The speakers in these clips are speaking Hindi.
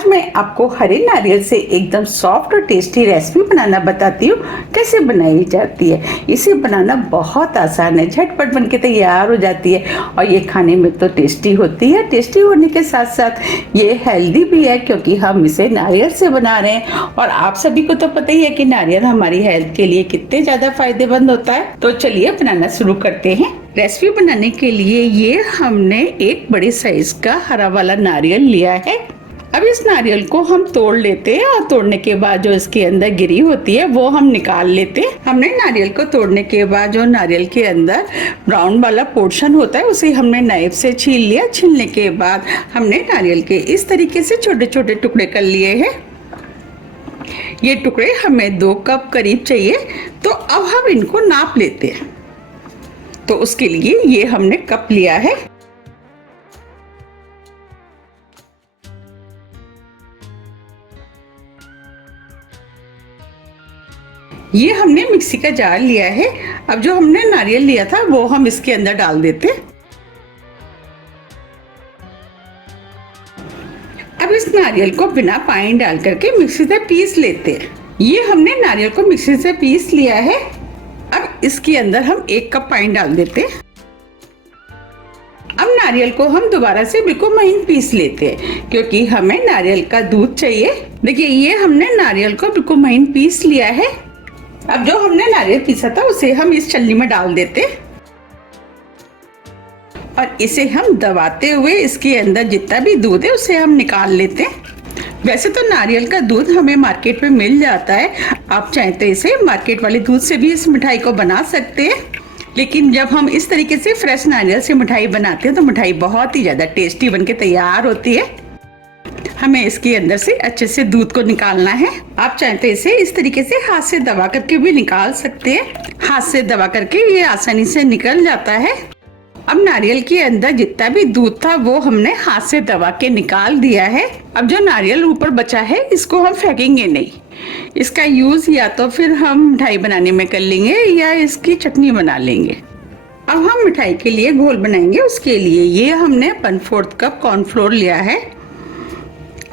आज मैं आपको हरे नारियल से एकदम सॉफ्ट और टेस्टी रेसिपी बनाना बताती हूँ कैसे बनाई जाती है। इसे बनाना बहुत आसान है, झटपट बनके तैयार हो जाती है और ये खाने में तो टेस्टी होती है। टेस्टी होने के साथ साथ ये हेल्दी भी है क्योंकि हम इसे नारियल से बना रहे हैं और आप सभी को तो पता ही है कि नारियल हमारी हेल्थ के लिए कितने ज्यादा फायदेमंद होता है। तो चलिए बनाना शुरू करते हैं। रेसिपी बनाने के लिए ये हमने एक बड़े साइज का हरा वाला नारियल लिया है। अब इस नारियल को हम तोड़ लेते हैं और तोड़ने के बाद जो इसके अंदर गिरी होती है वो हम निकाल लेते हैं। हमने नारियल को तोड़ने के बाद जो नारियल के अंदर ब्राउन वाला पोर्शन होता है उसे हमने नाइफ से छील लिया। छीलने के बाद हमने नारियल के इस तरीके से छोटे छोटे टुकड़े कर लिए हैं। ये टुकड़े हमें 2 कप करीब चाहिए, तो अब हम इनको नाप लेते हैं। तो उसके लिए ये हमने कप लिया है। ये हमने मिक्सी का जार लिया है। अब जो हमने नारियल लिया था वो हम इसके अंदर डाल देते। अब इस नारियल को बिना पानी डाल करके मिक्सी से पीस लेते हैं। ये हमने नारियल को मिक्सी से पीस लिया है। अब इसके अंदर हम 1 कप पानी डाल देते। अब नारियल को हम दोबारा से बिल्कुल महीन पीस लेते हैं क्योंकि हमें नारियल का दूध चाहिए। देखिए ये हमने नारियल को बिल्कुल महीन पीस लिया है। अब जो हमने नारियल पीसा था उसे हम इस छलनी में डाल देते और इसे हम दबाते हुए इसके अंदर जितना भी दूध है उसे हम निकाल लेते हैं। वैसे तो नारियल का दूध हमें मार्केट में मिल जाता है, आप चाहें तो इसे मार्केट वाले दूध से भी इस मिठाई को बना सकते हैं। लेकिन जब हम इस तरीके से फ्रेश नारियल से मिठाई बनाते हैं तो मिठाई बहुत ही ज्यादा टेस्टी बनके तैयार होती है। हमें इसके अंदर से अच्छे से दूध को निकालना है। आप चाहें तो इसे इस तरीके से हाथ से दबा करके भी निकाल सकते हैं। हाथ से दबा करके ये आसानी से निकल जाता है। अब नारियल के अंदर जितना भी दूध था वो हमने हाथ से दबा के निकाल दिया है। अब जो नारियल ऊपर बचा है इसको हम फेंकेंगे नहीं। इसका यूज या तो फिर हम मिठाई बनाने में कर लेंगे या इसकी चटनी बना लेंगे। अब हम मिठाई के लिए घोल बनाएंगे। उसके लिए ये हमने 1/4 कप कॉर्नफ्लोर लिया है।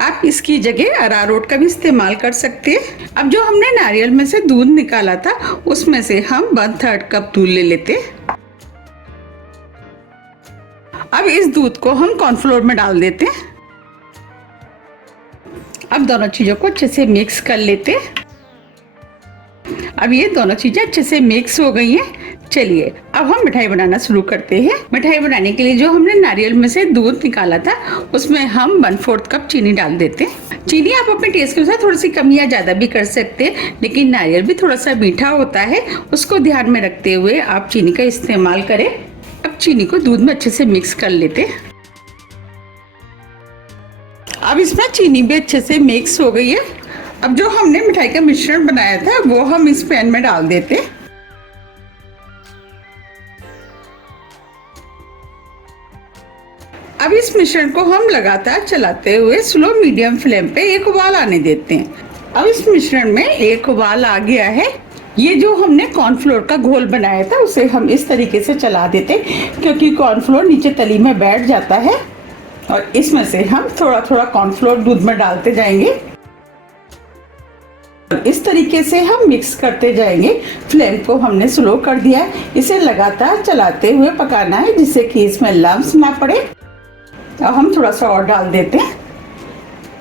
आप इसकी जगह अरारोट का भी इस्तेमाल कर सकते हैं। अब जो हमने नारियल में से दूध निकाला था उसमें से हम 1/3 कप दूध ले लेते। अब इस दूध को हम कॉर्नफ्लोर में डाल देते। अब दोनों चीजों को अच्छे से मिक्स कर लेते। अब ये दोनों चीजें अच्छे से मिक्स हो गई हैं। चलिए अब हम मिठाई बनाना शुरू करते हैं। मिठाई बनाने के लिए जो हमने नारियल में से दूध निकाला था उसमें हम 1/4 कप चीनी डाल देते। चीनी आप अपने टेस्ट के अनुसार थोड़ी सी कम या ज्यादा भी कर सकते हैं, लेकिन नारियल भी थोड़ा सा मीठा होता है, उसको ध्यान में रखते हुए आप चीनी का इस्तेमाल करें। अब चीनी को दूध में अच्छे से मिक्स कर लेते। अब इसमें चीनी भी अच्छे से मिक्स हो गई है। अब जो हमने मिठाई का मिश्रण बनाया था वो हम इस पैन में डाल देते। अब इस मिश्रण को हम लगातार चलाते हुए स्लो मीडियम फ्लेम पे एक उबाल आने देते हैं। अब इस मिश्रण में एक उबाल आ गया है। ये जो हमने कॉर्नफ्लोर का घोल बनाया था उसे हम इस तरीके से चला देते क्योंकि कॉर्नफ्लोर नीचे तली में बैठ जाता है और इसमें से हम थोड़ा थोड़ा कॉर्नफ्लोर दूध में डालते जाएंगे। इस तरीके से हम मिक्स करते जाएंगे। फ्लेम को हमने स्लो कर दिया है। इसे लगातार चलाते हुए पकाना है जिससे कि इसमें लम्स ना पड़े। अब हम थोड़ा सा और डाल देते हैं।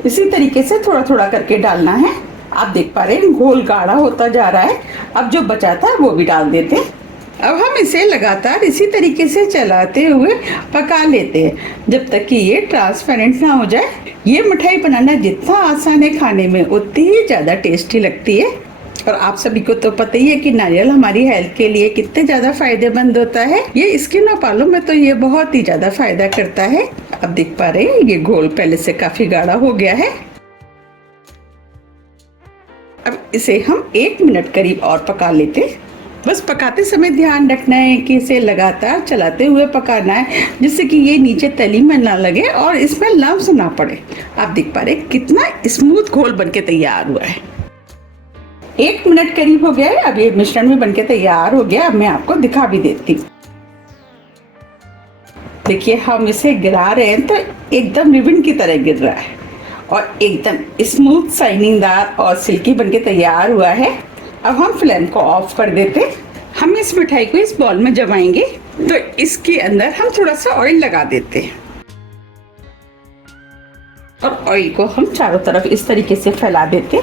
इसी तरीके से थोड़ा थोड़ा करके डालना है। आप देख पा रहे हैं घोल गाढ़ा होता जा रहा है। अब जो बचा था वो भी डाल देते हैं। अब हम इसे लगातार इसी तरीके से चलाते हुए पका लेते हैं जब तक कि ये ट्रांसपेरेंट ना हो जाए। ये मिठाई बनाना जितना आसान है खाने में उतनी ही ज़्यादा टेस्टी लगती है। और आप सभी को तो पता ही है कि नारियल हमारी हेल्थ के लिए कितने ज्यादा फायदेमंद होता है। ये स्किन और बालों में तो ये बहुत ही ज्यादा फायदा करता है। अब देख पा रहे हैं ये घोल पहले से काफी गाढ़ा हो गया है। अब इसे हम 1 मिनट करीब और पका लेते। बस पकाते समय ध्यान रखना है कि इसे लगातार चलाते हुए पकाना है जिससे कि ये नीचे तली में ना लगे और इसमें लम्स ना पड़े। आप देख पा रहे हैं कितना स्मूथ घोल बनके तैयार हुआ है। 1 मिनट करीब हो गया है। अब ये मिश्रण भी बनके तैयार हो गया। अब मैं आपको दिखा भी देती हूँ। देखिए हम इसे गिरा रहे हैं तो एकदम रिबन की तरह गिर रहा है और एकदम स्मूथ शाइनिंगदार और सिल्की बनके तैयार हुआ है। अब हम फ्लेम को ऑफ कर देते। हम इस मिठाई को इस बॉल में जमाएंगे तो इसके अंदर हम थोड़ा सा ऑयल लगा देते हैं और ऑयल को हम चारों तरफ इस तरीके से फैला देते।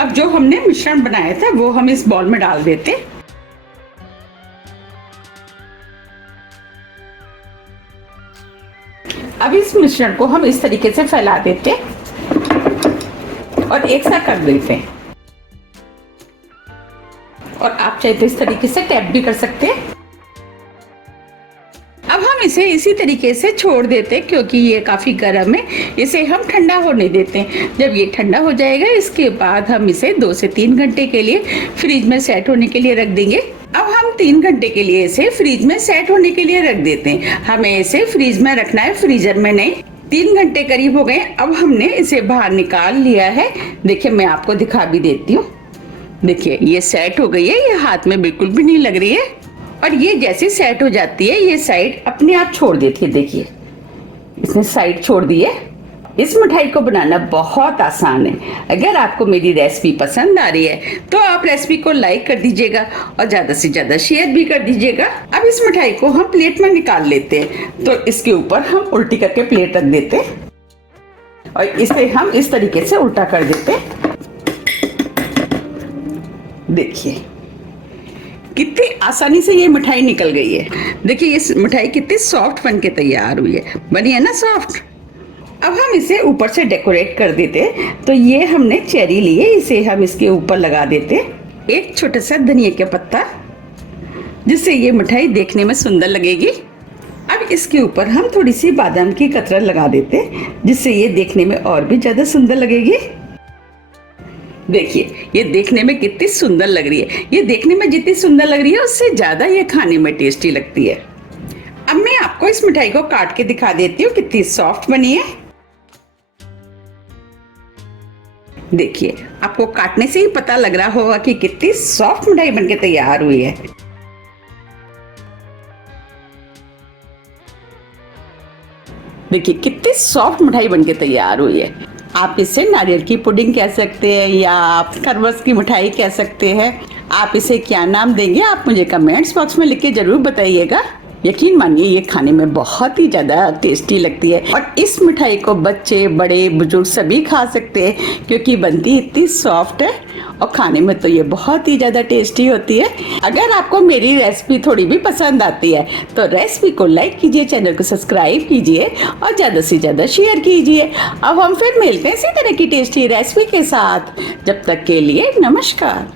अब जो हमने मिश्रण बनाया था वो हम इस बॉल में डाल देते। अब इस मिश्रण को हम इस तरीके से फैला देते और एक साथ कर देते हैं। और आप चाहे तो इस तरीके से टैप भी कर सकते हैं। अब हम इसे इसी तरीके से छोड़ देते क्योंकि ये काफी गर्म है। इसे हम ठंडा होने देते हैं। जब ये ठंडा हो जाएगा इसके बाद हम इसे 2 से 3 घंटे के लिए फ्रिज में सेट होने के लिए रख देंगे। अब हम 3 घंटे के लिए इसे फ्रिज में सेट होने के लिए रख देते हैं। हमें इसे फ्रिज में रखना है, फ्रीजर में नहीं। 3 घंटे करीब हो गए। अब हमने इसे बाहर निकाल लिया है। देखिए मैं आपको दिखा भी देती हूँ। देखिए ये सेट हो गई है, ये हाथ में बिल्कुल भी नहीं लग रही है और ये जैसे सेट हो जाती है ये साइड अपने आप छोड़ देती है। देखिए इसने साइड छोड़ दी है। इस मिठाई को बनाना बहुत आसान है। अगर आपको मेरी रेसिपी पसंद आ रही है तो आप रेसिपी को लाइक कर दीजिएगा और ज़्यादा से ज़्यादा शेयर भी कर दीजिएगा। अब इस मिठाई को हम प्लेट में निकाल लेते हैं। तो इसके ऊपर हम उल्टी करके प्लेट रख देते और इसे हम इस तरीके से उल्टा कर देते। देखिए कितनी आसानी से ये मिठाई निकल गई है। देखिए ये मिठाई कितनी सॉफ्ट बन के तैयार हुई है। बनी है ना सॉफ्ट। अब हम इसे ऊपर से डेकोरेट कर देते। तो ये हमने चेरी लिए, इसे हम इसके ऊपर लगा देते। एक छोटा सा धनिया का पत्ता, जिससे ये मिठाई देखने में सुंदर लगेगी। अब इसके ऊपर हम थोड़ी सी बादाम की कतरन लगा देते, जिससे ये देखने में और भी ज्यादा सुंदर लगेगी। देखिए ये देखने में कितनी सुंदर लग रही है। ये देखने में जितनी सुंदर लग रही है उससे ज्यादा ये खाने में टेस्टी लगती है। अब मैं आपको इस मिठाई को काट के दिखा देती हूँ कितनी सॉफ्ट बनी है। देखिए आपको काटने से ही पता लग रहा होगा कि कितनी सॉफ्ट मिठाई बनके तैयार हुई है। देखिए कितनी सॉफ्ट मिठाई बनके तैयार हुई है। आप इसे नारियल की पुडिंग कह सकते हैं या आप खरबस की मिठाई कह सकते हैं। आप इसे क्या नाम देंगे आप मुझे कमेंट्स बॉक्स में लिख के जरूर बताइएगा। यकीन मानिए ये खाने में बहुत ही ज़्यादा टेस्टी लगती है और इस मिठाई को बच्चे बड़े बुजुर्ग सभी खा सकते हैं क्योंकि बनती इतनी सॉफ्ट है और खाने में तो ये बहुत ही ज़्यादा टेस्टी होती है। अगर आपको मेरी रेसिपी थोड़ी भी पसंद आती है तो रेसिपी को लाइक कीजिए, चैनल को सब्सक्राइब कीजिए और ज़्यादा से ज़्यादा शेयर कीजिए। अब हम फिर मिलते हैं इसी तरह की टेस्टी रेसिपी के साथ। जब तक के लिए नमस्कार।